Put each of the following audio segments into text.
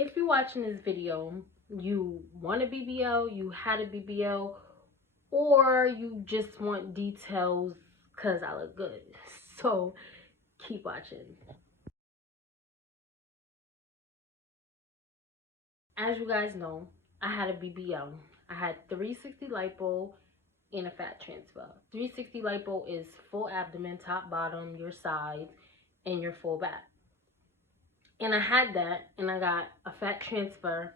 if you're watching this video, you want a BBL, you had a BBL, or you just want details because I look good. So keep watching. As you guys know, I had a BBL. I had 360 lipo and a fat transfer. 360 lipo is full abdomen, top, bottom, your sides, and your full back. And I had that, and I got a fat transfer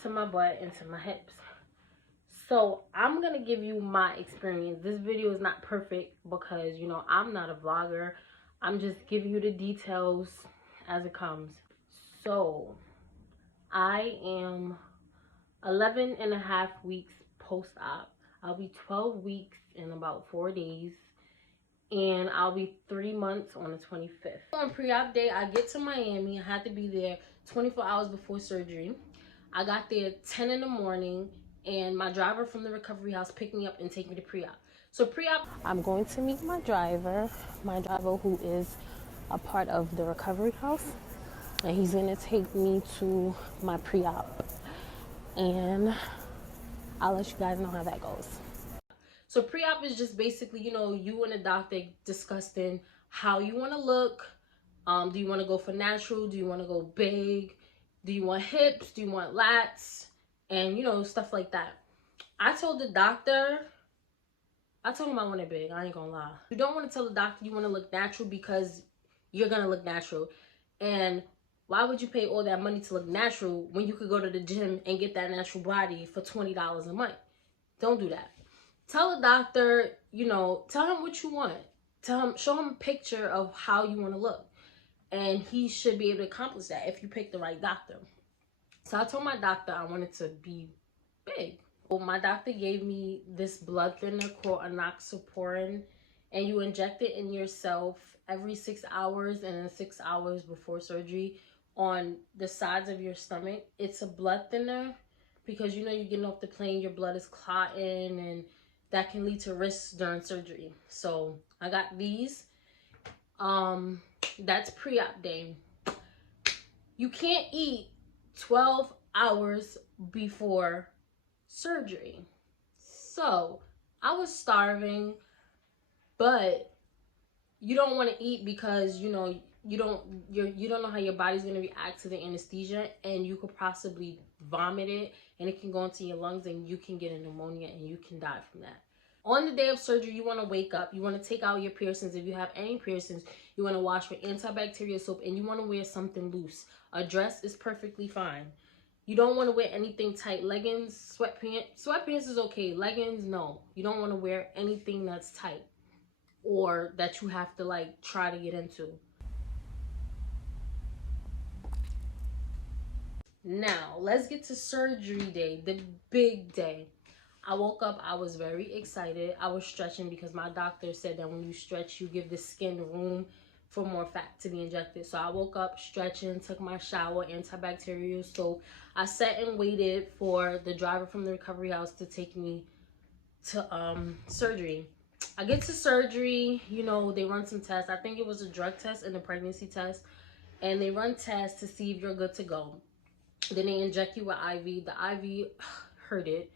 to my butt and to my hips. So I'm gonna give you my experience. This video is not perfect because, you know, I'm not a vlogger. I'm just giving you the details as it comes. So I am 11 and a half weeks post-op. I'll be 12 weeks in about 4 days. And I'll be 3 months on the 25th. On pre-op day, I get to Miami. I had to be there 24 hours before surgery. I got there 10 in the morning, and my driver from the recovery house picked me up and take me to pre-op. So pre-op, I'm going to meet my driver who is a part of the recovery house, and he's gonna take me to my pre-op, and I'll let you guys know how that goes. So pre-op is just basically, you know, you and the doctor discussing how you want to look. Do you want to go for natural? Do you want to go big? Do you want hips? Do you want lats? And, you know, stuff like that. I told him I want it big. I ain't gonna lie. You don't want to tell the doctor you want to look natural because you're going to look natural. And why would you pay all that money to look natural when you could go to the gym and get that natural body for $20 a month? Don't do that. Tell the doctor, you know, tell him what you want. Show him a picture of how you want to look. And he should be able to accomplish that if you pick the right doctor. So I told my doctor I wanted to be big. Well, my doctor gave me this blood thinner called enoxaparin, and you inject it in yourself every 6 hours and then 6 hours before surgery on the sides of your stomach. It's a blood thinner because, you know, you're getting off the plane, your blood is clotting, and that can lead to risks during surgery. So I got these. That's pre-op day. You can't eat 12 hours before surgery. So I was starving, but you don't want to eat because, you know, you don't know how your body's going to react to the anesthesia, and you could possibly vomit it, and it can go into your lungs, and you can get a pneumonia, and you can die from that. On the day of surgery, you want to wake up. You want to take out your piercings. If you have any piercings, you want to wash with antibacterial soap, and you want to wear something loose. A dress is perfectly fine. You don't want to wear anything tight. Leggings, sweatpants. Sweatpants is okay. Leggings, no. You don't want to wear anything that's tight or that you have to, like, try to get into. Now, let's get to surgery day, the big day. I woke up, I was very excited. I was stretching because my doctor said that when you stretch, you give the skin room for more fat to be injected. So I woke up stretching, took my shower, antibacterial soap. I sat and waited for the driver from the recovery house to take me to surgery. I get to surgery, you know, they run some tests. I think it was a drug test and a pregnancy test. And they run tests to see if you're good to go. Then they inject you with IV. The IV hurt it.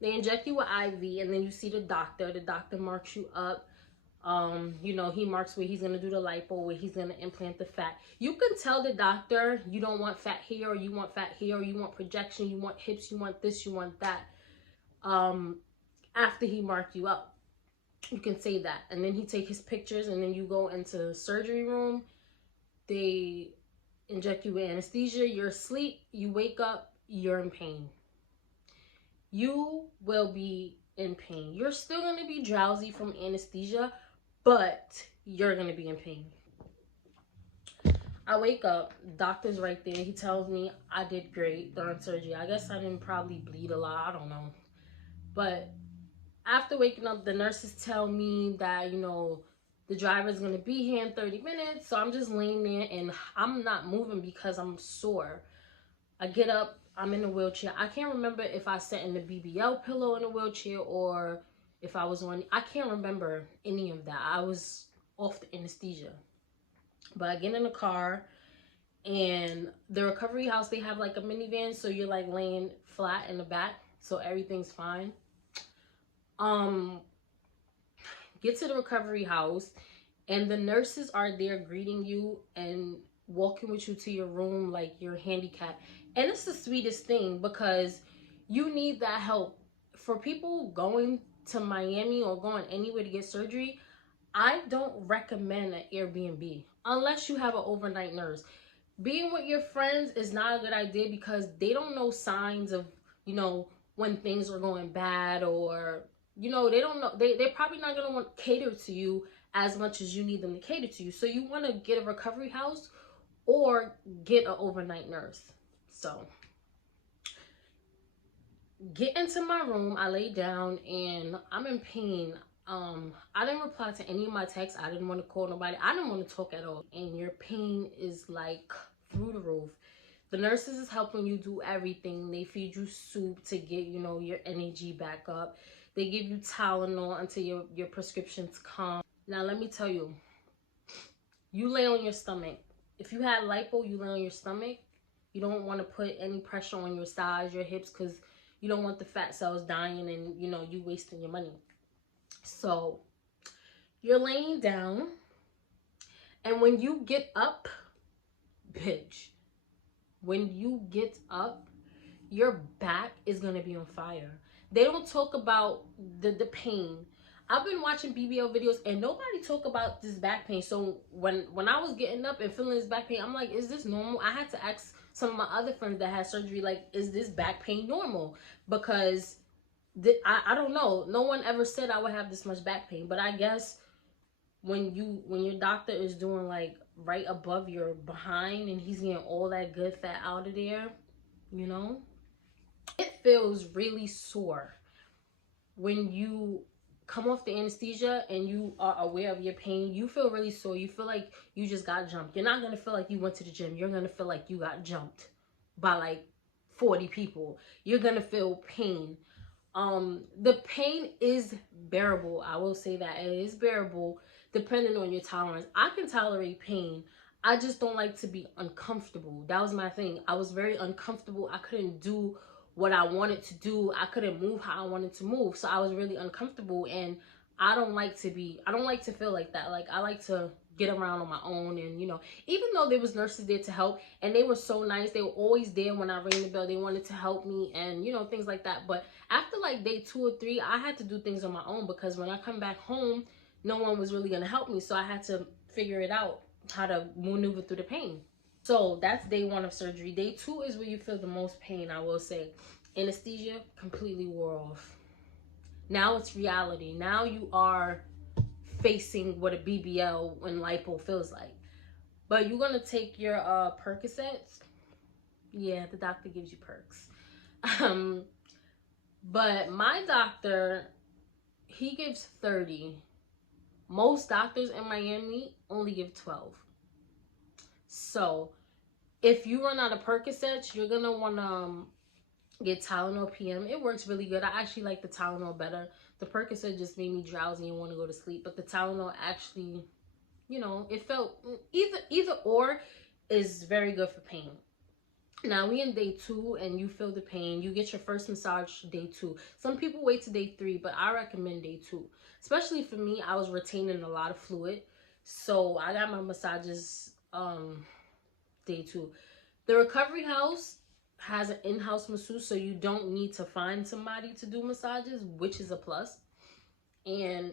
They inject you with IV, and then you see the doctor. The doctor marks you up. You know, he marks where he's going to do the lipo, where he's going to implant the fat. You can tell the doctor you don't want fat here, or you want fat here, or you want projection, you want hips, you want this, you want that. After he marked you up, you can say that. And then he take his pictures, and then you go into the surgery room. They inject you with anesthesia. You're asleep. You wake up. You're in pain. You will be in pain. You're still going to be drowsy from anesthesia, but you're going to be in pain. I wake up, doctor's right there. He tells me I did great during surgery. I guess I didn't probably bleed a lot. I don't know. But after waking up, the nurses tell me that, you know, the driver's going to be here in 30 minutes. So I'm just laying there, and I'm not moving because I'm sore. I get up. I'm in a wheelchair. I can't remember if I sat in the BBL pillow in a wheelchair or if I was on. I can't remember any of that. I was off the anesthesia. But I get in the car, And the recovery house, they have like a minivan, so you're like laying flat in the back, so everything's fine. Get to the recovery house, and the nurses are there greeting you and walking with you to your room like you're handicapped. And it's the sweetest thing, because you need that help. For people going to Miami or going anywhere to get surgery, I don't recommend an Airbnb unless you have an overnight nurse. Being with your friends is not a good idea, because they don't know signs of, you know, when things are going bad, or, you know, they don't know, they're probably not going to want to cater to you as much as you need them to cater to you. So you want to get a recovery house or get an overnight nurse. So get into my room, I lay down, and I'm in pain. I didn't reply to any of my texts. I didn't want to call nobody. I didn't want to talk at all. And your pain is like through the roof. The nurses is helping you do everything. They feed you soup to get, you know, your energy back up. They give you Tylenol until your prescriptions come. Now let me tell you, you lay on your stomach. If you had lipo, you lay on your stomach. You don't want to put any pressure on your thighs, your hips, because you don't want the fat cells dying and, you know, you wasting your money. So you're laying down, and when you get up, bitch, when you get up, your back is going to be on fire. They don't talk about the pain. I've been watching BBL videos and nobody talk about this back pain. So when I was getting up and feeling this back pain, I'm like, is this normal? I had to ask some of my other friends that had surgery, like, is this back pain normal? Because I don't know. No one ever said I would have this much back pain. But I guess when your doctor is doing like right above your behind and he's getting all that good fat out of there, you know, it feels really sore when you come off the anesthesia and you are aware of your pain. You feel really sore. You feel like you just got jumped. You're not going to feel like you went to the gym. You're going to feel like you got jumped by like 40 people. You're going to feel pain. The pain is bearable. I will say that it is bearable depending on your tolerance. I can tolerate pain. I just don't like to be uncomfortable. That was my thing. I was very uncomfortable. I couldn't do what I wanted to do. I couldn't move how I wanted to move. So I was really uncomfortable, and I don't like to feel like that. Like, I like to get around on my own. And, you know, even though there was nurses there to help, and they were so nice, they were always there when I rang the bell. They wanted to help me and, you know, things like that. But after like day 2 or 3, I had to do things on my own, because when I come back home, no one was really going to help me. So I had to figure it out, how to maneuver through the pain. So that's day 1 of surgery. Day 2 is where you feel the most pain, I will say. Anesthesia completely wore off. Now it's reality. Now you are facing what a BBL and lipo feels like. But you're going to take your Percocets. Yeah, the doctor gives you perks. But my doctor, he gives 30. Most doctors in Miami only give 12. So if you run out of Percocets, you're going to want to get Tylenol PM. It works really good. I actually like the Tylenol better. The Percocet just made me drowsy and want to go to sleep. But the Tylenol actually, you know, it felt either or is very good for pain. Now we in day 2 and you feel the pain. You get your first massage day 2. Some people wait to day 3, but I recommend day 2. Especially for me, I was retaining a lot of fluid. So I got my massages day 2. The recovery house has an in-house masseuse, so you don't need to find somebody to do massages, which is a plus. And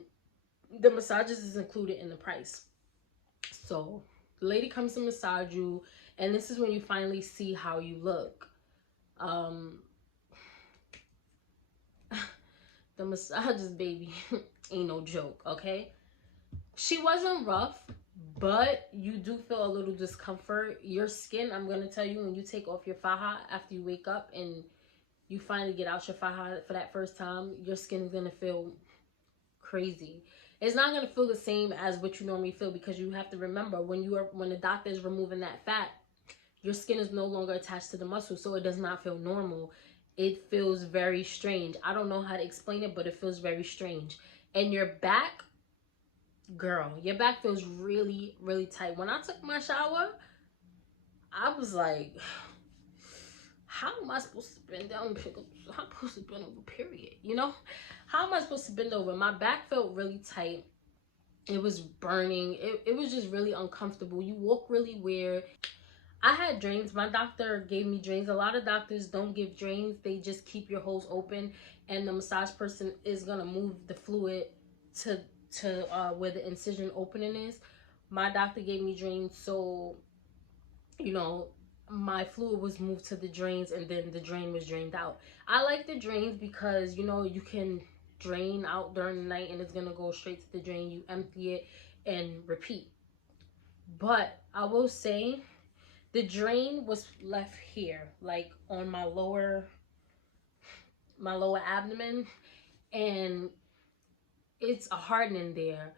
the massages is included in the price. So the lady comes to massage you, and this is when you finally see how you look. The massages, baby, ain't no joke, okay? She wasn't rough, but you do feel a little discomfort. Your skin, I'm going to tell you, when you take off your faja after you wake up and you finally get out your faja for that first time, your skin is going to feel crazy. It's not going to feel the same as what you normally feel, because you have to remember, when the doctor is removing that fat, your skin is no longer attached to the muscle, so it does not feel normal. It feels very strange. I don't know how to explain it, but it feels very strange. And your back, girl, your back feels really, really tight. When I took my shower, I was like, how am I supposed to bend down and pick up? How am I supposed to bend over, period? You know? How am I supposed to bend over? My back felt really tight. It was burning. It was just really uncomfortable. You walk really weird. I had drains. My doctor gave me drains. A lot of doctors don't give drains. They just keep your holes open, and the massage person is gonna move the fluid to where the incision opening is. My doctor gave me drains, so you know, my fluid was moved to the drains, and then the drain was drained out. I like the drains because, you know, you can drain out during the night and it's gonna go straight to the drain. You empty it and repeat. But I will say the drain was left here, like on my lower abdomen, and it's a hardening there.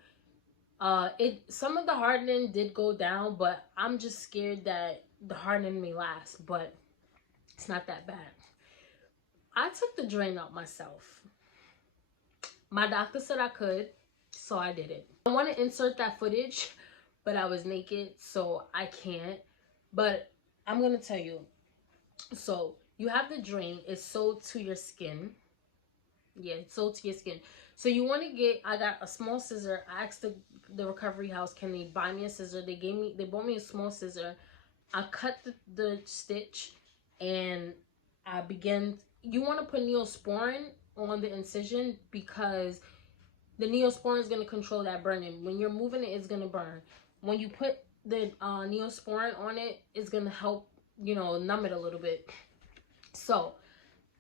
Some of the hardening did go down, but I'm just scared that the hardening may last, but it's not that bad. I took the drain out myself. My doctor said I could, so I did it. I want to insert that footage, but I was naked, so I can't. But I'm gonna tell you. So you have the drain, it's sewed to your skin. Yeah, it's sewed to your skin. So you want to get, I got a small scissor. I asked the recovery house, can they buy me a scissor? They bought me a small scissor. I cut the stitch, and I began, you want to put Neosporin on the incision because the Neosporin is going to control that burning. When you're moving it, it's going to burn. When you put the Neosporin on it, it's going to help, you know, numb it a little bit. So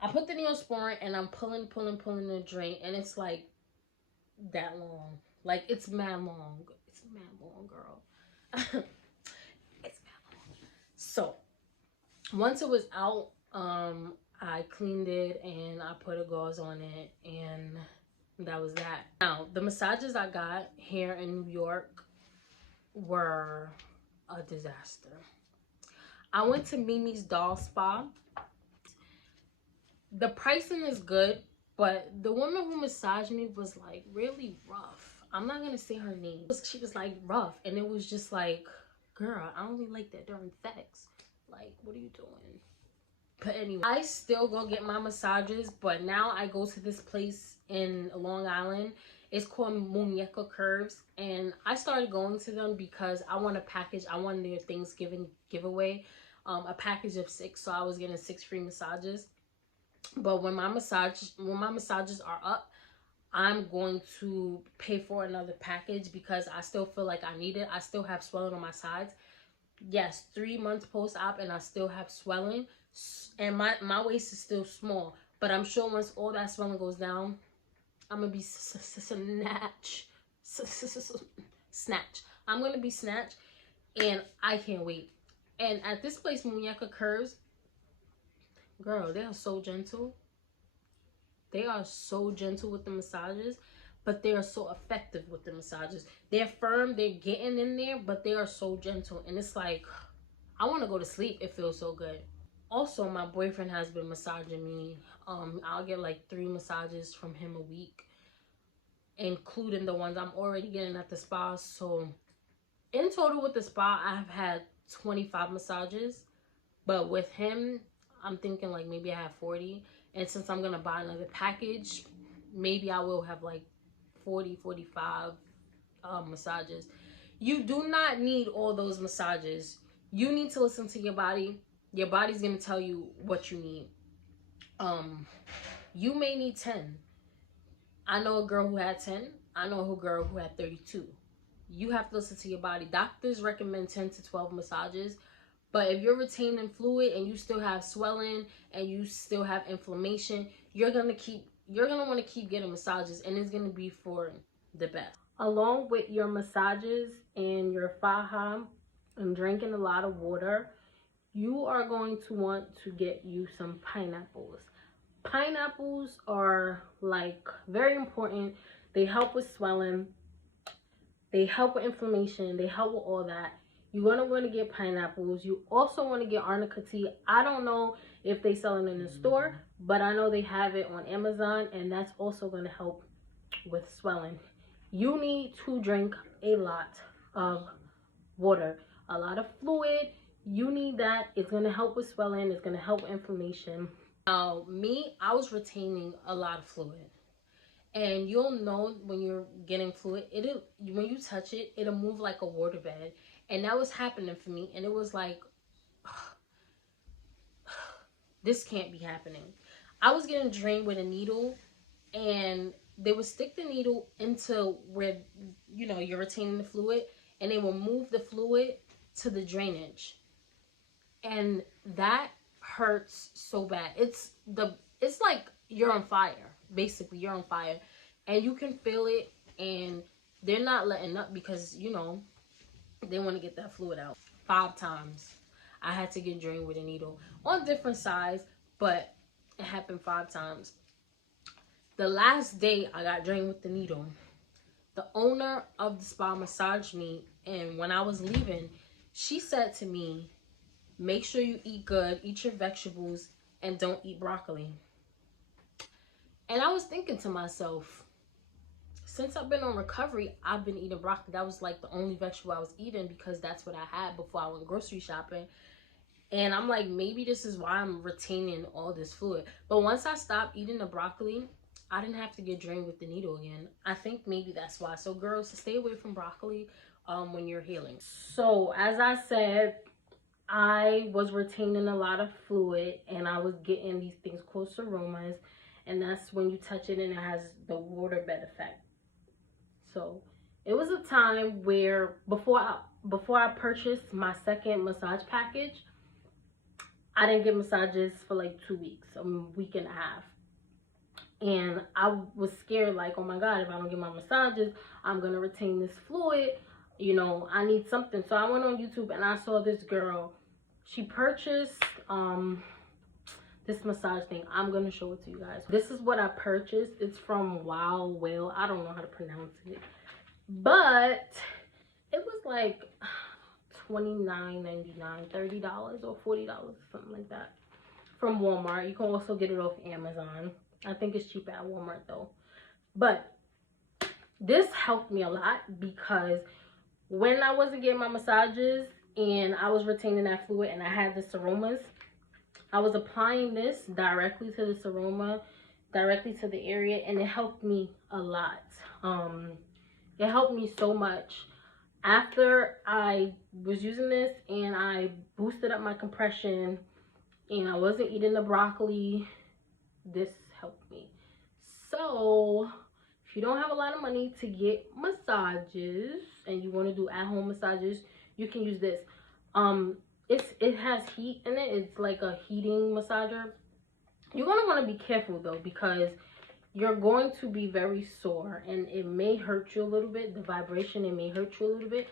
I put the Neosporin and I'm pulling the drain, and it's like that long. Like, it's mad long. It's mad long, girl. It's mad long. So once it was out, I cleaned it and I put a gauze on it, and that was that. Now, the massages I got here in New York were a disaster. I went to Mimi's Doll Spa. The pricing is good, but the woman who massaged me was like really rough. I'm not gonna say her name. She was like rough, and it was just like, girl, I only like that during sex. Like, what are you doing? But anyway, I still go get my massages, but now I go to this place in Long Island. It's called Muñeca Curves, and I started going to them because I want a package. I wanted their Thanksgiving giveaway, a package of 6, so I was getting 6 free massages. But when my massages are up, I'm going to pay for another package because I still feel like I need it. I still have swelling on my sides. Yes, 3 months post-op and I still have swelling. And my waist is still small. But I'm sure once all that swelling goes down, I'm going to be snatch. I'm going to be snatched, and I can't wait. And at this place, Muñeca Curves, girl, they are so gentle. They are so gentle with the massages, but they are so effective with the massages. They're firm, they're getting in there, but they are so gentle. And it's like, I want to go to sleep. It feels so good. Also, my boyfriend has been massaging me. I'll get like 3 massages from him a week, including the ones I'm already getting at the spa. So in total with the spa, I've had 25 massages, but with him, I'm thinking like maybe I have 40. And since I'm gonna buy another package, maybe I will have like 40, 45 massages. You do not need all those massages. You need to listen to your body. Your body's gonna tell you what you need. You may need 10. I know a girl who had 10. I know a girl who had 32. You have to listen to your body. Doctors recommend 10 to 12 massages. But if you're retaining fluid and you still have swelling and you still have inflammation, you're gonna want to keep getting massages, and it's gonna be for the best. Along with your massages and your faja and drinking a lot of water, you are going to want to get you some pineapples. Pineapples are like very important. They help with swelling. They help with inflammation. They help with all that. You're going to want to get pineapples. You also want to get arnica tea. I don't know if they sell it in the store, but I know they have it on Amazon, and that's also going to help with swelling. You need to drink a lot of water, a lot of fluid. You need that. It's going to help with swelling. It's going to help with inflammation. Now, me, I was retaining a lot of fluid. And you'll know when you're getting fluid, when you touch it, it'll move like a waterbed. And that was happening for me. And it was like, this can't be happening. I was getting drained with a needle, and they would stick the needle into where, you know, you're retaining the fluid, and they will move the fluid to the drainage. And that hurts so bad. It's like you're on fire. Basically, you're on fire. And you can feel it, and they're not letting up because, you know, they want to get that fluid out. 5 times I had to get drained with a needle on different sides, but it happened 5 times. The last day I got drained with the needle, the owner of the spa massaged me, and when I was leaving, she said to me, make sure you eat good, eat your vegetables, and don't eat broccoli. And I was thinking to myself, since I've been on recovery, I've been eating broccoli. That was like the only vegetable I was eating because that's what I had before I went grocery shopping. And I'm like, maybe this is why I'm retaining all this fluid. But once I stopped eating the broccoli, I didn't have to get drained with the needle again. I think maybe that's why. So girls, stay away from broccoli when you're healing. So as I said, I was retaining a lot of fluid, and I was getting these things called seromas. And that's when you touch it and it has the waterbed effect. So it was a time where before I purchased my second massage package, I didn't get massages for like 2 weeks, a week and a half. And I was scared, like, oh my God, if I don't get my massages, I'm going to retain this fluid. You know, I need something. So I went on YouTube and I saw this girl. She purchased this massage thing. I'm going to show it to you guys. This is what I purchased. It's from Wahl. I don't know how to pronounce it. But it was like $29.99, $30 or $40, something like that, from Walmart. You can also get it off Amazon. I think it's cheaper at Walmart though. But this helped me a lot because when I wasn't getting my massages and I was retaining that fluid and I had the seromas, I was applying this directly to the seroma, directly to the area, and it helped me a lot. It helped me so much. After I was using this and I boosted up my compression and I wasn't eating the broccoli, this helped me. So if you don't have a lot of money to get massages and you want to do at-home massages, you can use this. It has heat in it. It's like a heating massager. You're going to want to be careful though, because you're going to be very sore and it may hurt you a little bit. The vibration, it may hurt you a little bit.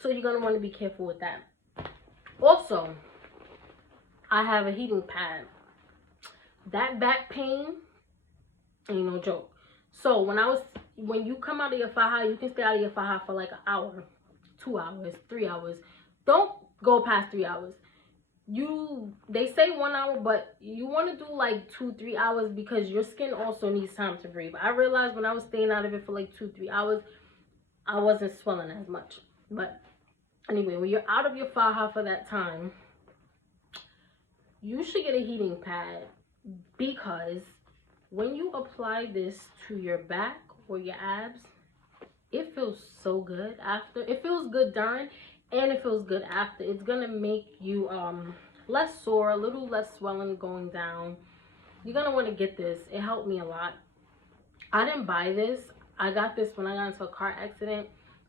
So you're going to want to be careful with that. Also, I have a heating pad. That back pain ain't no joke. So when you come out of your faja, you can stay out of your faja for like an hour, 2 hours, 3 hours. Don't go past 3 hours. They say 1 hour, but you want to do like 2-3 hours because your skin also needs time to breathe. I realized when I was staying out of it for like 2-3 hours, I wasn't swelling as much. But anyway, when you're out of your faja for that time, you should get a heating pad, because when you apply this to your back or your abs, it feels so good after. It feels good during, and it feels good after. It's gonna make you less sore, a little less swelling going down. You're gonna want to get this. It helped me a lot. I didn't buy this. I got this when I got into a car accident,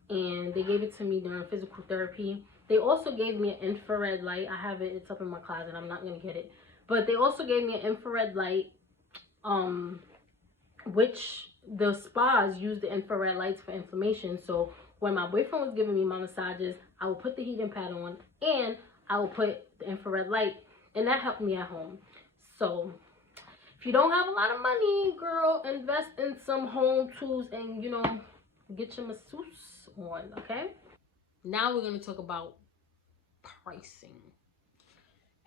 and they gave it to me during physical therapy. They also gave me an infrared light. I have it. It's up in my closet. I'm not gonna get it. But they also gave me an infrared light, which the spas use the infrared lights for inflammation. So when my boyfriend was giving me my massages, I would put the heating pad on and I would put the infrared light, and that helped me at home. So if you don't have a lot of money, girl, invest in some home tools and, you know, get your masseuse on, okay? Now we're going to talk about pricing.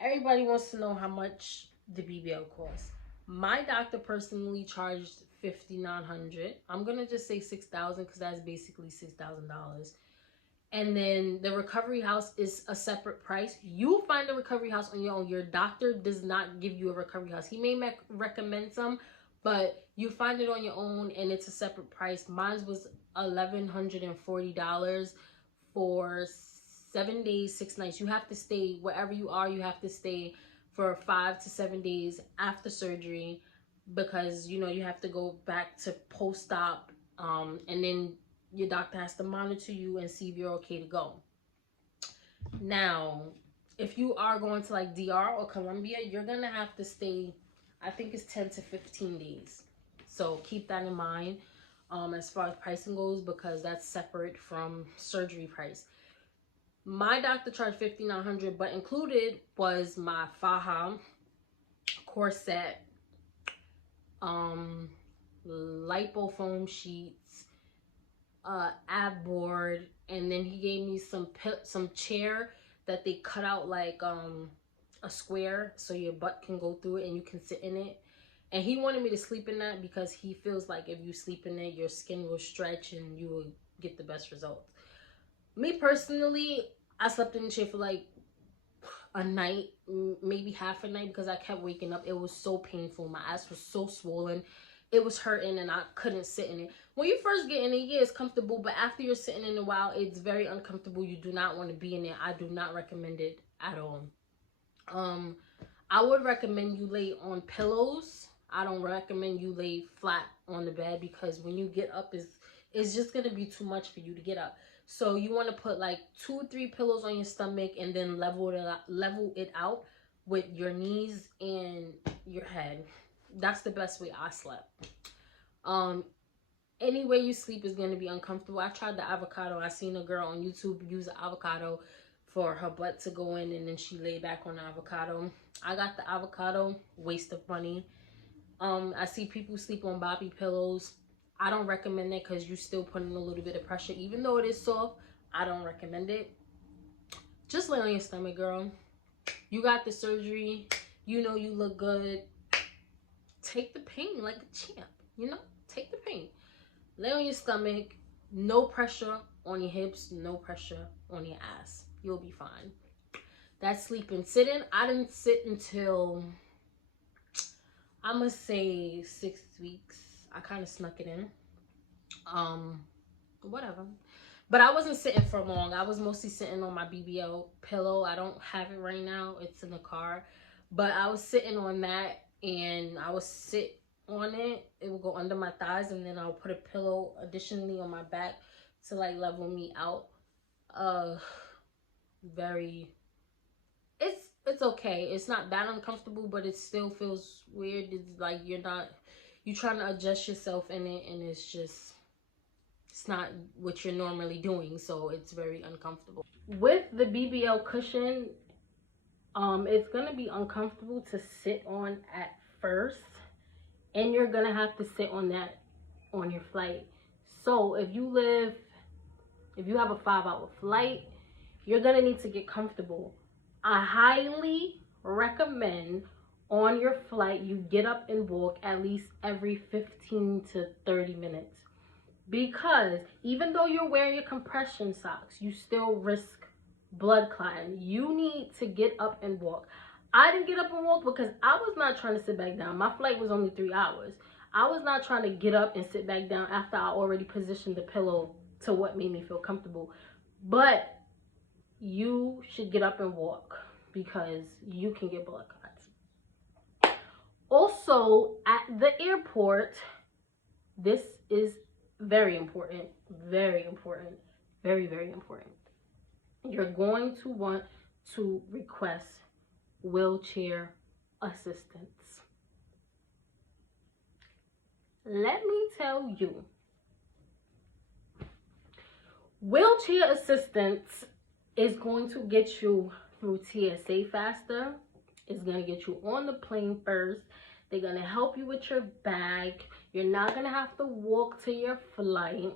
Everybody wants to know how much the BBL costs. My doctor personally charged $5,900. I'm going to just say $6,000 because that's basically $6,000. And then the recovery house is a separate price. You find a recovery house on your own. Your doctor does not give you a recovery house. He may recommend some, but you find it on your own, and it's a separate price. Mine was $1,140 for 7 days, 6 nights. You have to stay wherever you are. You have to stay for 5 to 7 days after surgery, because you know you have to go back to post-op, and then your doctor has to monitor you and see if you're okay to go. Now, if you are going to like DR or Colombia, you're gonna have to stay, I think it's 10 to 15 days. So keep that in mind as far as pricing goes, because that's separate from surgery price. My doctor charged $5,900, but included was my faja, corset, lipo foam sheets, ab board, and then he gave me some chair that they cut out like a square so your butt can go through it and you can sit in it. And he wanted me to sleep in that because he feels like if you sleep in it, your skin will stretch and you will get the best results. Me personally, I slept in the chair for like a night, maybe half a night, because I kept waking up. It was so painful. My ass was so swollen. It was hurting and I couldn't sit in it. When you first get in it, yeah, it's comfortable, but after you're sitting in a while, it's very uncomfortable. You do not want to be in it. I do not recommend it at all. I would recommend you lay on pillows. I don't recommend you lay flat on the bed, because when you get up, it's just going to be too much for you to get up. So you want to put like 2 or 3 pillows on your stomach and then level it out with your knees and your head. That's the best way I slept. Any way you sleep is going to be uncomfortable. I tried the avocado. I seen a girl on YouTube use the avocado for her butt to go in, and then she lay back on the avocado. I got the avocado, waste of money. I see people sleep on bobby pillows. I don't recommend it, because you still put in a little bit of pressure. Even though it is soft, I don't recommend it. Just lay on your stomach, girl. You got the surgery. You know you look good. Take the pain like a champ, you know? Take the pain. Lay on your stomach. No pressure on your hips. No pressure on your ass. You'll be fine. That's sleeping. Sitting, I didn't sit until, I'm gonna say 6 weeks. I kind of snuck it in. Whatever. But I wasn't sitting for long. I was mostly sitting on my BBL pillow. I don't have it right now. It's in the car. But I was sitting on that, and I would sit on it. It would go under my thighs, and then I'll put a pillow additionally on my back to like level me out. It's okay. It's not that uncomfortable, but it still feels weird. It's like you're trying to adjust yourself in it, and it's not what you're normally doing, so it's very uncomfortable. With the BBL cushion, it's gonna be uncomfortable to sit on at first, and you're gonna have to sit on that on your flight. So if you have a 5-hour flight, you're gonna need to get comfortable. I highly recommend on your flight you get up and walk at least every 15 to 30 minutes, because even though you're wearing your compression socks, you still risk blood clotting. You need to get up and walk. I didn't get up and walk because I was not trying to sit back down. My flight was only 3 hours. I was not trying to get up and sit back down after I already positioned the pillow to what made me feel comfortable. But you should get up and walk, because you can get blood clots. Also, at the airport, this is very important. Very important. Very, very important. You're going to want to request wheelchair assistance. Let me tell you, wheelchair assistance is going to get you through TSA faster. It's going to get you on the plane first. They're going to help you with your bag. You're not going to have to walk to your flight.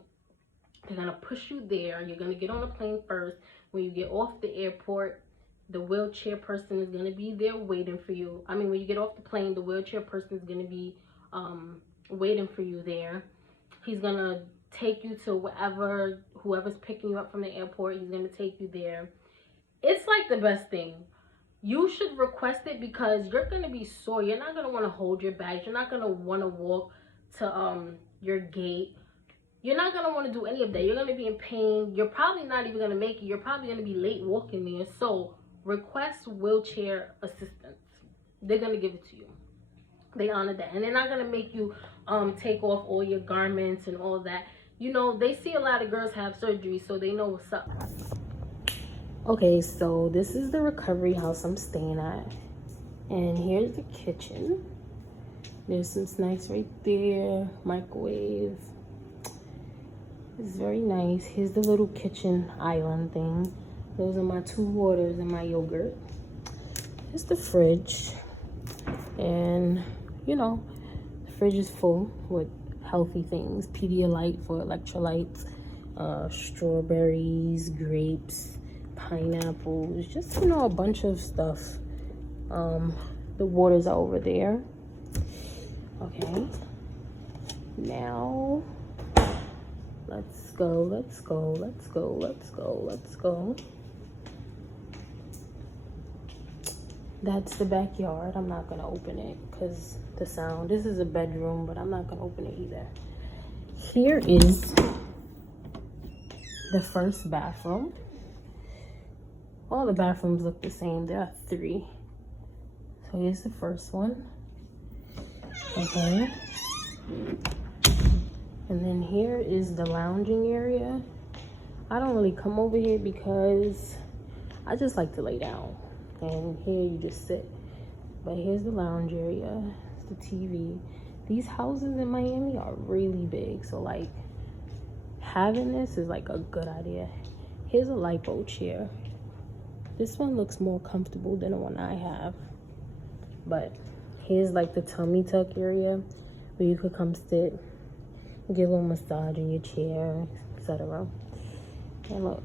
They're going to push you there. You're going to get on the plane first. When you get off the airport, the wheelchair person is going to be there waiting for you. I mean, when you get off the plane, the wheelchair person is going to be waiting for you there. He's going to take you to whoever's picking you up from the airport. He's gonna take you there. It's like the best thing. You should request it because you're gonna be sore. You're not gonna want to hold your bags. You're not gonna want to walk to your gate. You're not gonna want to do any of that. You're gonna be in pain. You're probably not even gonna make it. You're probably gonna be late walking there. So request wheelchair assistance. They're gonna give it to you. They honor that, and they're not gonna make you take off all your garments and all that. You know, they see a lot of girls have surgery, so they know what's up. Okay, so this is the recovery house I'm staying at, and here's the kitchen. There's some snacks right there, microwave. It's very nice. Here's the little kitchen island thing. Those are my 2 waters and my yogurt. Here's the fridge, and you know, the fridge is full with healthy things. Pedialyte for electrolytes, strawberries, grapes, pineapples, just, you know, a bunch of stuff. The waters are over there. Okay, now let's go. That's the backyard. I'm not gonna open it because the sound. This is a bedroom, but I'm not gonna open it either. Here is the first bathroom. All the bathrooms look the same. There are 3. So here's the first one. Okay. And then here is the lounging area. I don't really come over here because I just like to lay down. And here you just sit. But here's the lounge area. It's the TV. These houses in Miami are really big. So like having this is like a good idea. Here's a lipo chair. This one looks more comfortable than the one I have. But here's like the tummy tuck area where you could come sit, get a little massage in your chair, etc. And look,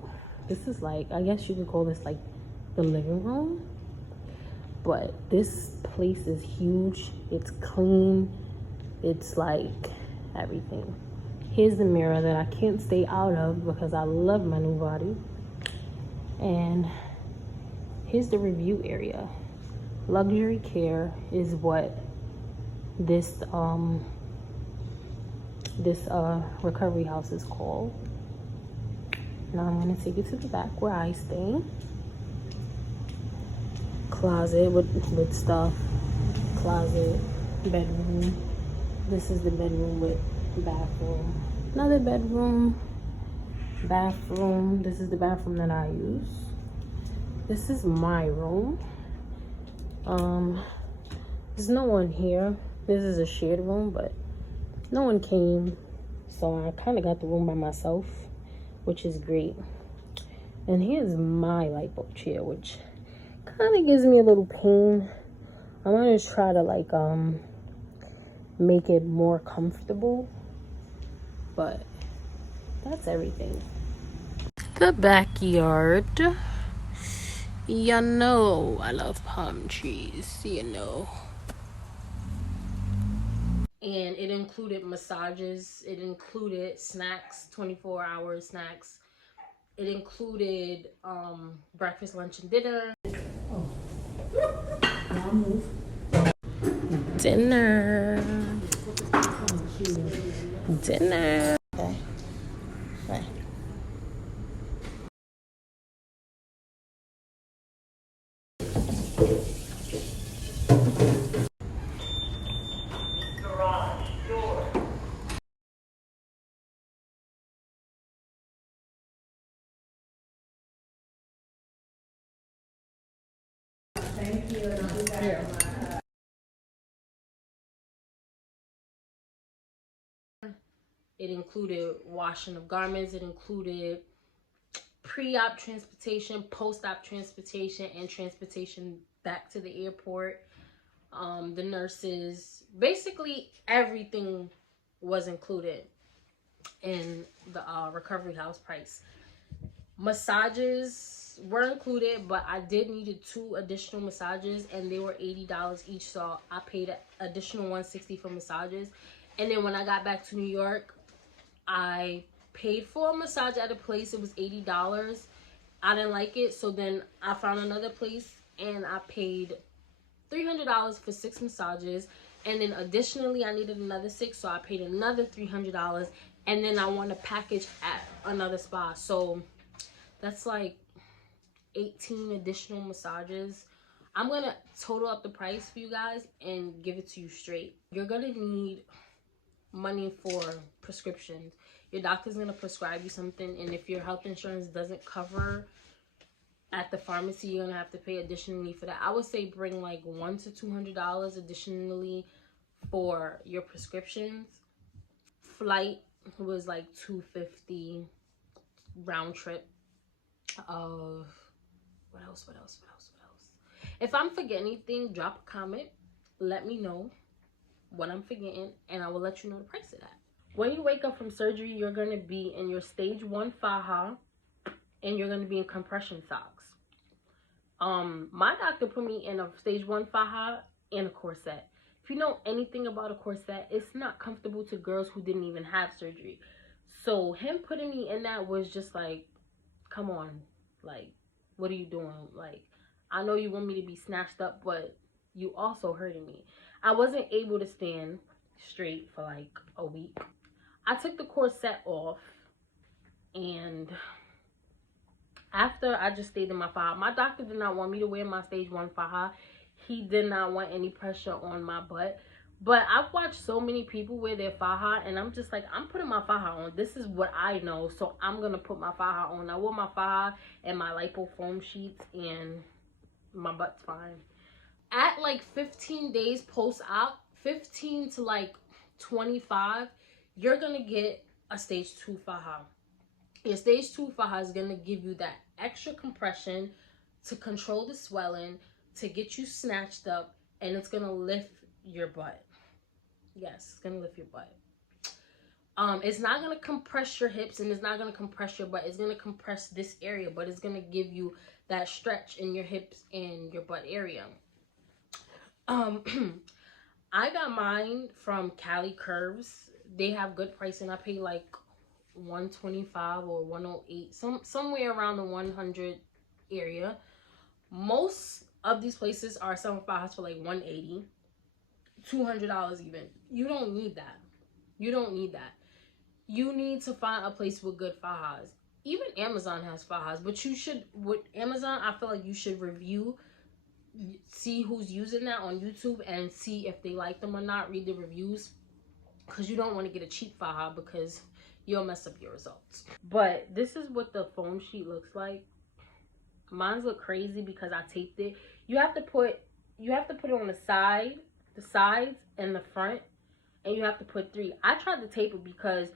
this is like, I guess you could call this like the living room. But this place is huge. It's clean. It's like everything. Here's the mirror that I can't stay out of because I love my new body. And here's the review area. Luxury care is what this recovery house is called. Now I'm gonna take you to the back where I stay. Closet with stuff. Closet, bedroom. This is the bedroom with bathroom. Another bedroom, bathroom. This is the bathroom that I use. This is my room. There's no one here. This is a shared room, but no one came, so I kind of got the room by myself, which is great. And here's my lipo chair, which kind of gives me a little pain. I'm gonna try to like make it more comfortable, but that's everything. The backyard. You know I love palm trees, you know. And it included massages, it included snacks, 24-hour snacks. It included breakfast, lunch, and dinner. Oh. Now move. Dinner. Dinner. Okay. Bye. Thank you. Here. It included washing of garments. It included pre-op transportation, post-op transportation, and transportation back to the airport. The nurses, basically everything was included in the recovery house price. Massages were included, but I did needed 2 additional massages, and they were $80 each, so I paid an additional $160 for massages. And then when I got back to New York, I paid for a massage at a place. It was $80. I didn't like it, so then I found another place and I paid $300 for 6 massages. And then additionally, I needed another 6, so I paid another $300. And then I want a package at another spa, so that's like 18 additional massages. I'm gonna total up the price for you guys and give it to you straight. You're gonna need money for prescriptions. Your doctor's gonna prescribe you something, and if your health insurance doesn't cover at the pharmacy, you're gonna have to pay additionally for that. I would say bring like $100 to $200 additionally for your prescriptions. Flight was like $250 round trip. Of what else? If I'm forgetting anything, drop a comment. Let me know what I'm forgetting, and I will let you know the price of that. When you wake up from surgery, you're gonna be in your stage 1 faja, and you're gonna be in compression socks. My doctor put me in a stage 1 faja and a corset. If you know anything about a corset, it's not comfortable to girls who didn't even have surgery. So him putting me in that was just like, come on, like, what are you doing? Like, I know you want me to be snatched up, but you also hurting me. I wasn't able to stand straight for like a week. I took the corset off, and after, I just stayed in my faja. My doctor did not want me to wear my stage 1 faja. He did not want any pressure on my butt. But I've watched so many people wear their faja, and I'm just like, I'm putting my faja on. This is what I know, so I'm going to put my faja on. I wore my faja and my Lipo Foam sheets, and my butt's fine. At like 15 days post-op, 15 to like 25, you're going to get a stage 2 faja. Your stage 2 faja is going to give you that extra compression to control the swelling, to get you snatched up, and it's going to lift your butt. Yes, it's going to lift your butt. It's not going to compress your hips, and it's not going to compress your butt. It's going to compress this area, but it's going to give you that stretch in your hips and your butt area. I got mine from Cali Curves. They have good pricing. I paid like $125 or $108, somewhere around the 100 area. Most of these places are selling fajas for like $180, $200 even. You don't need that. You don't need that. You need to find a place with good fajas. Even Amazon has fajas, but you should, with Amazon, I feel like you should review, see who's using that on YouTube, and see if they like them or not. Read the reviews, because you don't want to get a cheap faja, because you'll mess up your results. But this is what the foam sheet looks like. Mine's look crazy because I taped it. You have to put it on the sides and the front, and you have to put 3. I tried to tape it because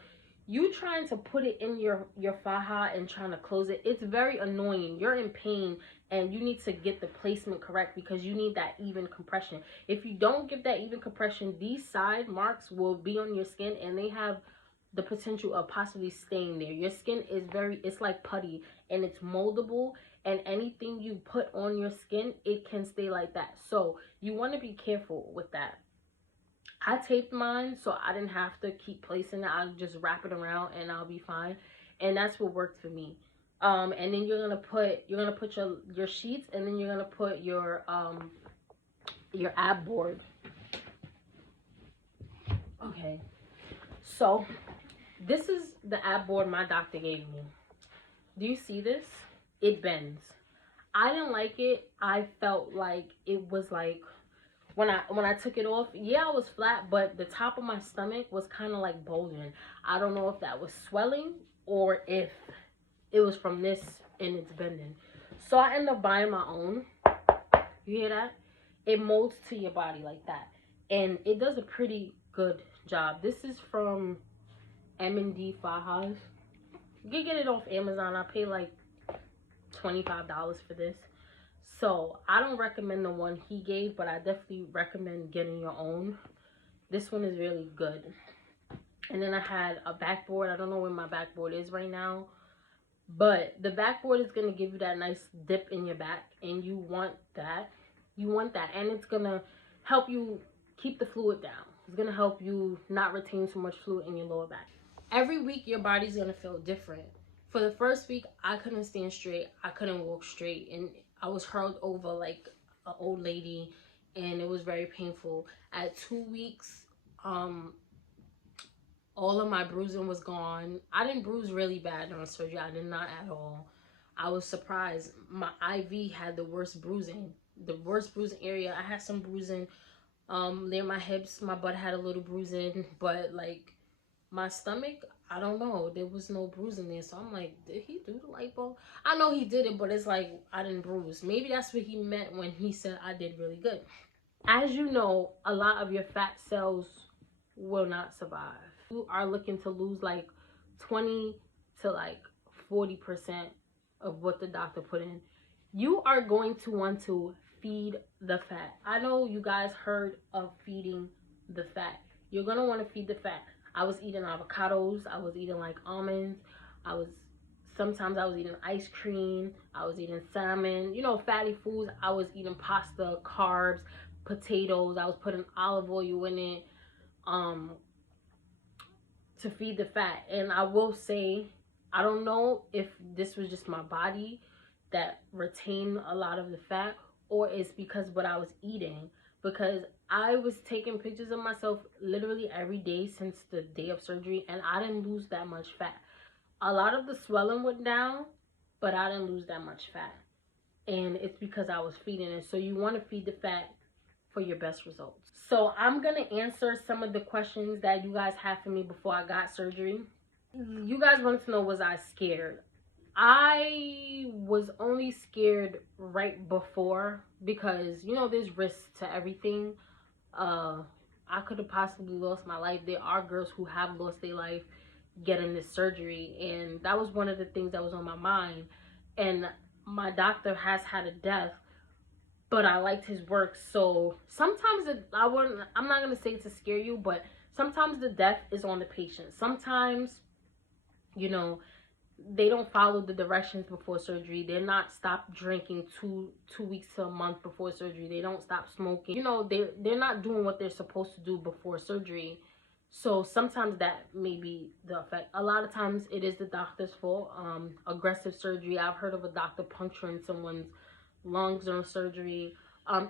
you trying to put it in your faja and trying to close it, it's very annoying. You're in pain, and you need to get the placement correct because you need that even compression. If you don't give that even compression, these side marks will be on your skin, and they have the potential of possibly staying there. Your skin is it's like putty, and it's moldable, and anything you put on your skin, it can stay like that. So you want to be careful with that. I taped mine so I didn't have to keep placing it. I'll just wrap it around and I'll be fine. And that's what worked for me. And then you're gonna put your sheets, and then you're gonna put your ab board. Okay, so this is the ab board my doctor gave me. Do you see this? It bends. I didn't like it. I felt like it was like, when I took it off, yeah, I was flat, but the top of my stomach was kind of like bulging. I don't know if that was swelling or if it was from this and it's bending. So I ended up buying my own. You hear that? It molds to your body like that, and it does a pretty good job. This is from M&D Fajas. You can get it off Amazon. I paid like $25 for this. So I don't recommend the one he gave, but I definitely recommend getting your own. This one is really good. And then I had a backboard. I don't know where my backboard is right now, but the backboard is going to give you that nice dip in your back, and you want that. You want that, and it's going to help you keep the fluid down. It's going to help you not retain too much fluid in your lower back. Every week your body's gonna feel different. For the first week, I couldn't stand straight. I couldn't walk straight, and I was hurled over like an old lady, and it was very painful. At 2 weeks, all of my bruising was gone. I didn't bruise really bad during surgery. I did not at all. I was surprised. My IV had the worst bruising area. I had some bruising near my hips. My butt had a little bruising, but like my stomach, I don't know, there was no bruising there. So I'm like, did he do the lipo? I know he did it, but it's like I didn't bruise. Maybe that's what he meant when he said I did really good. As you know, a lot of your fat cells will not survive. You are looking to lose like 20 to like 40% of what the doctor put in. You are going to want to feed the fat. I know you guys heard of feeding the fat. You're going to want to feed the fat. I was eating avocados. I was eating like almonds. Sometimes I was eating ice cream. I was eating salmon. You know, fatty foods. I was eating pasta, carbs, potatoes. I was putting olive oil in it to feed the fat. And I will say, I don't know if this was just my body that retained a lot of the fat, or it's because what I was eating, because I was taking pictures of myself literally every day since the day of surgery, and I didn't lose that much fat. A lot of the swelling went down, but I didn't lose that much fat, and it's because I was feeding it. So you want to feed the fat for your best results. So I'm gonna answer some of the questions that you guys had for me before I got surgery. You guys wanted to know, was I scared? I was only scared right before, because you know there's risks to everything. I could have possibly lost my life. There are girls who have lost their life getting this surgery, and that was one of the things that was on my mind. And my doctor has had a death, but I liked his work. So sometimes I'm not gonna say to scare you, but sometimes the death is on the patient. Sometimes, you know, they don't follow the directions before surgery. They're not stop drinking two weeks to a month before surgery. They don't stop smoking. You know, they're not doing what they're supposed to do before surgery. So sometimes that may be the effect. A lot of times it is the doctor's fault. Aggressive surgery. I've heard of a doctor puncturing someone's lungs during surgery.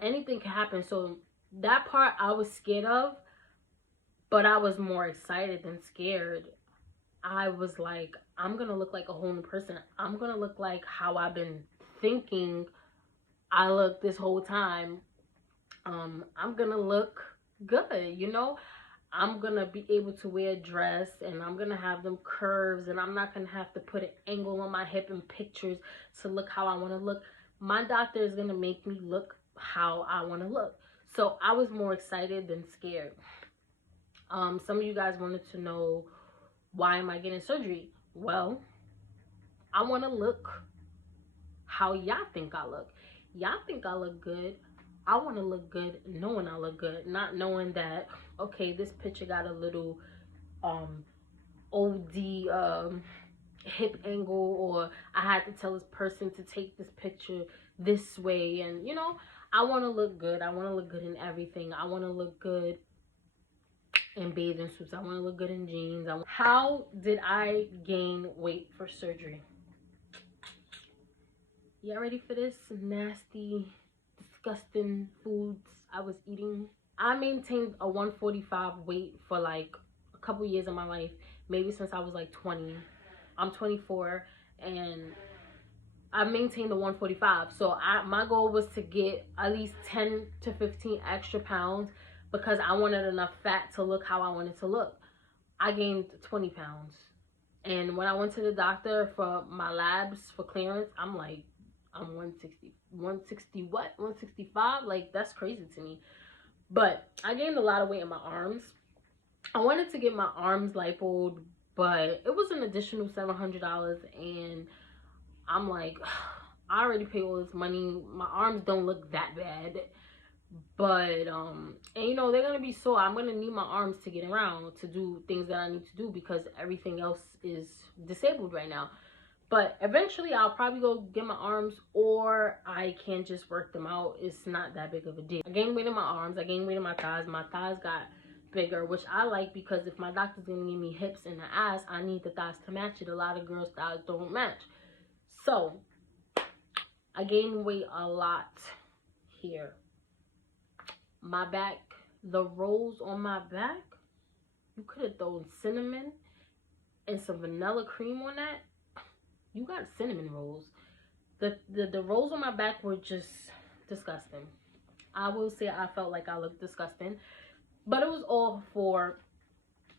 Anything can happen. So that part I was scared of, but I was more excited than scared. I was like, I'm gonna look like a whole new person. I'm gonna look like how I've been thinking I look this whole time. I'm gonna look good, you know. I'm gonna be able to wear a dress, and I'm gonna have them curves, and I'm not gonna have to put an angle on my hip in pictures to look how I want to look. My doctor is gonna make me look how I want to look. So I was more excited than scared. Some of you guys wanted to know, why am I getting surgery? Well, I want to look how y'all think I look. Y'all think I look good. I want to look good knowing I look good, not knowing that, okay, this picture got a little OD hip angle, or I had to tell this person to take this picture this way. And you know, I want to look good. I want to look good in everything. I want to look good in bathing suits. I want to look good in jeans. How did I gain weight for surgery? Y'all ready for this nasty, disgusting foods I was eating? I maintained a 145 weight for like a couple years of my life, maybe since I was like 20. I'm 24, and I maintained the 145. So my goal was to get at least 10 to 15 extra pounds, because I wanted enough fat to look how I wanted to look. I gained 20 pounds. And when I went to the doctor for my labs for clearance, I'm like, I'm 160 what? 165? Like, that's crazy to me. But I gained a lot of weight in my arms. I wanted to get my arms lipoed, but it was an additional $700, and I'm like, I already paid all this money. My arms don't look that bad. But and you know, they're gonna be sore. I'm gonna need my arms to get around, to do things that I need to do, because everything else is disabled right now. But eventually I'll probably go get my arms, or I can just work them out. It's not that big of a deal. I gained weight in my arms. I gained weight in my thighs. My thighs got bigger, which I like because if my doctor's gonna give me hips and the ass, I need the thighs to match it. A lot of girls' thighs don't match. So I gained weight a lot here. My back, the rolls on my back, you could have thrown cinnamon and some vanilla cream on that. You got cinnamon rolls. The rolls on my back were just disgusting. I will say I felt like I looked disgusting, but it was all for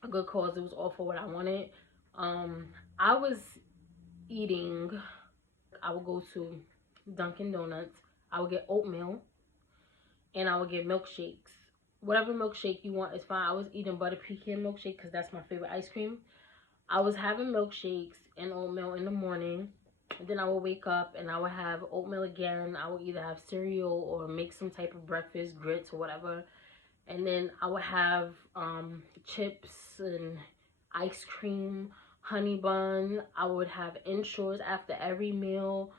a good cause. It was all for what I wanted. I was eating, I would go to Dunkin' Donuts, I would get oatmeal, and I would get milkshakes. Whatever milkshake you want is fine. I was eating butter pecan milkshake because that's my favorite ice cream. I was having milkshakes and oatmeal in the morning. And then I would wake up and I would have oatmeal again. I would either have cereal or make some type of breakfast, grits or whatever. And then I would have chips and ice cream, honey bun. I would have Ensures after every meal.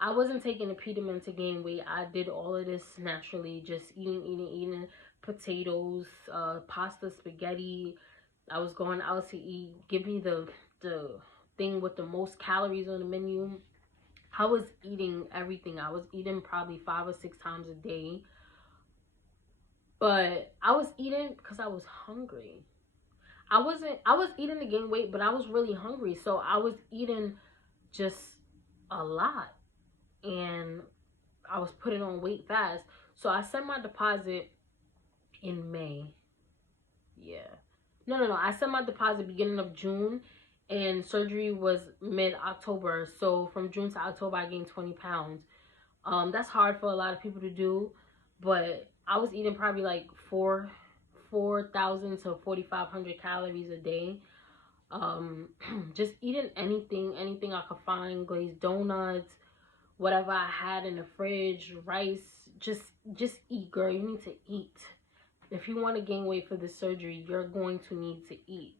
I wasn't taking a pediment to gain weight. I did all of this naturally, just eating potatoes, pasta, spaghetti. I was going out to eat. Give me the thing with the most calories on the menu. I was eating everything. I was eating probably 5 or 6 times a day. But I was eating because I was hungry. I was eating to gain weight, but I was really hungry. So I was eating just a lot. And I was putting on weight fast. So I sent my deposit in May. Yeah. No. I sent my deposit beginning of June. And surgery was mid-October. So from June to October, I gained 20 pounds. That's hard for a lot of people to do. But I was eating probably like 4,000 to 4,500 calories a day. Just eating anything I could find. Glazed donuts, whatever I had in the fridge, rice. Just eat, girl. You need to eat. If you want to gain weight for this surgery, you're going to need to eat.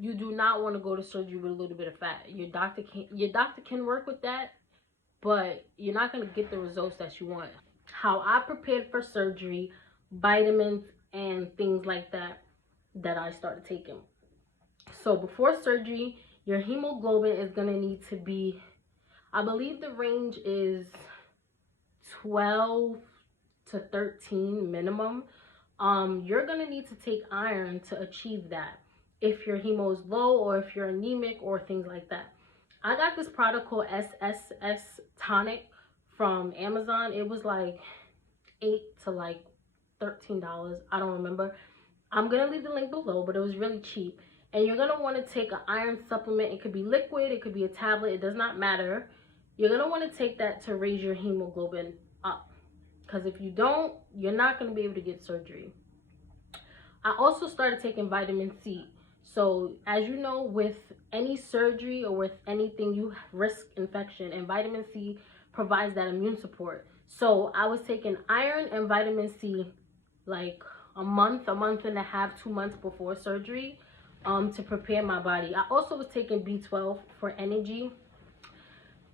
You do not want to go to surgery with a little bit of fat. Your doctor can work with that, but you're not going to get the results that you want. How I prepared for surgery, vitamins and things like that I started taking. So before surgery, your hemoglobin is going to need to be, I believe the range is 12 to 13 minimum. You're going to need to take iron to achieve that. If your hemo is low or if you're anemic or things like that. I got this product called SSS Tonic from Amazon. It was like $8 to like $13. I don't remember. I'm going to leave the link below, but it was really cheap. And you're going to want to take an iron supplement. It could be liquid. It could be a tablet. It does not matter. You're going to want to take that to raise your hemoglobin up. Because if you don't, you're not going to be able to get surgery. I also started taking vitamin C. So as you know, with any surgery or with anything, you risk infection, and vitamin C provides that immune support. So I was taking iron and vitamin C like a month and a half, 2 months before surgery to prepare my body. I also was taking B12 for energy.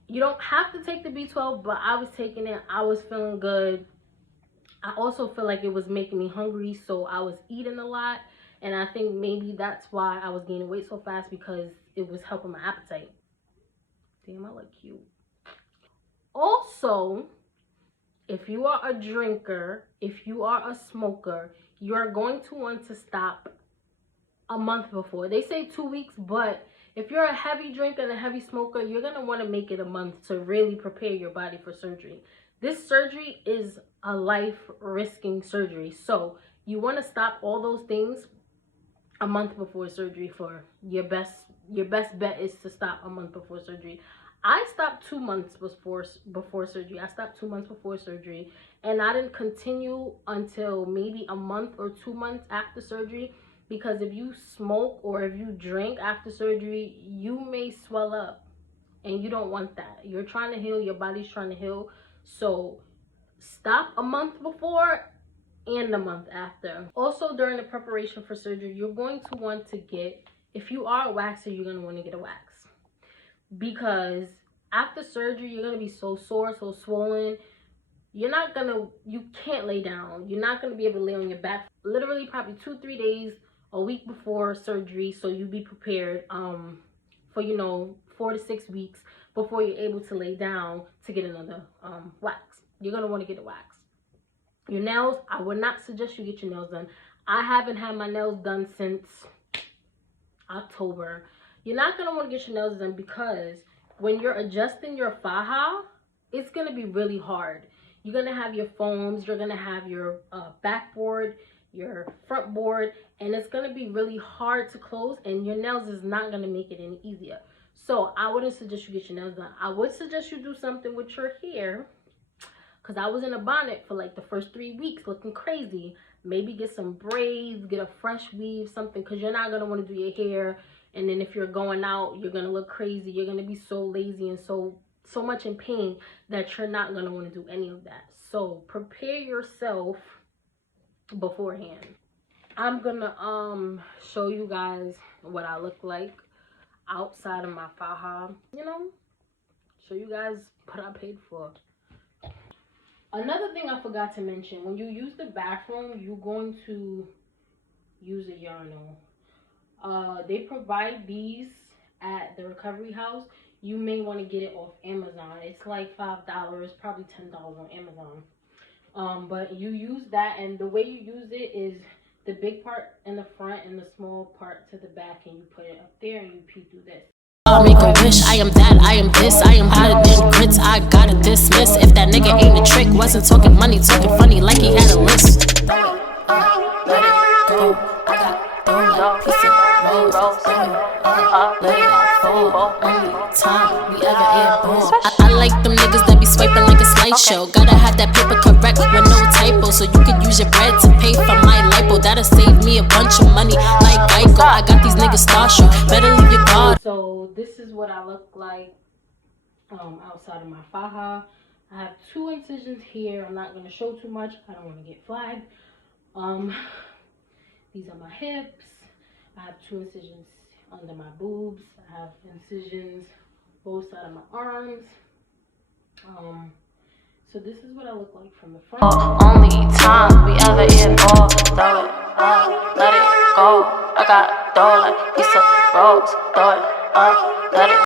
You don't have to take the B12, but I was taking it. I was feeling good. I also feel like it was making me hungry, so I was eating a lot. And I think maybe that's why I was gaining weight so fast, because it was helping my appetite. Damn, I look cute. Also, if you are a drinker, if you are a smoker, you're going to want to stop a month before. They say 2 weeks, but if you're a heavy drinker and a heavy smoker, you're going to want to make it a month to really prepare your body for surgery. This surgery is a life-risking surgery. So you want to stop all those things a month before surgery. For your best bet is to stop a month before surgery. I stopped 2 months before surgery. I stopped 2 months before surgery, and I didn't continue until maybe a month or 2 months after surgery, because if you smoke or if you drink after surgery, you may swell up, and you don't want that. You're trying to heal, your body's trying to heal. So stop a month before and a month after. Also, during the preparation for surgery, you're going to want to get, if you are a waxer, you're going to want to get a wax, because after surgery you're going to be so sore, so swollen. you can't lay down. You're not gonna be able to lay on your back literally probably 2-3 days, a week before surgery, so you be prepared for 4 to 6 weeks before you're able to lay down to get another wax. You're gonna want to get a wax. Your nails, I would not suggest you get your nails done. I haven't had my nails done since October. You're not gonna want to get your nails done because when you're adjusting your faja, it's gonna be really hard. You're gonna have your foams, you're gonna have your backboard, your front board, and it's gonna be really hard to close, and your nails is not gonna make it any easier. So I wouldn't suggest you get your nails done. I would suggest you do something with your hair, because I was in a bonnet for like the first 3 weeks looking crazy. Maybe get some braids, get a fresh weave, something, because you're not gonna want to do your hair, and then if you're going out, you're gonna look crazy. You're gonna be so lazy and so much in pain that you're not gonna want to do any of that. So prepare yourself beforehand. I'm gonna show you guys what I look like outside of my faja, show you guys what I paid for. Another thing I forgot to mention, when you use the bathroom, you're going to use a urinal. They provide these at the recovery house. You may want to get it off Amazon. It's like $5, probably $10 on Amazon. But you use that, and the way you use it is the big part in the front and the small part to the back, and you put it up there and you pee through this. I'll make a wish, I am that, I am this, I am hotter than grits, I gotta dismiss. If that nigga ain't a trick, wasn't talking money, talking funny like he had a list. Let it go, I got throw like piece of rose, let it fall, only time we ever airborne. I like them niggas that be swiping like a slideshow. Gotta have that paper correct with no typo, so you could use your bread to pay for my lipo. That'll save me a bunch of money like Geico. I got these niggas starstruck, better leave your guard. So this is what I look like outside of my faja. I have 2 incisions here. I'm not going to show too much. I don't want to get flagged. These are my hips. I have 2 incisions under my boobs. I have incisions both sides of my arms. So this is what I look like from the front. Only time we ever involved. Throw it up, let it go. I got dough like piece of rose. Throw it up, let it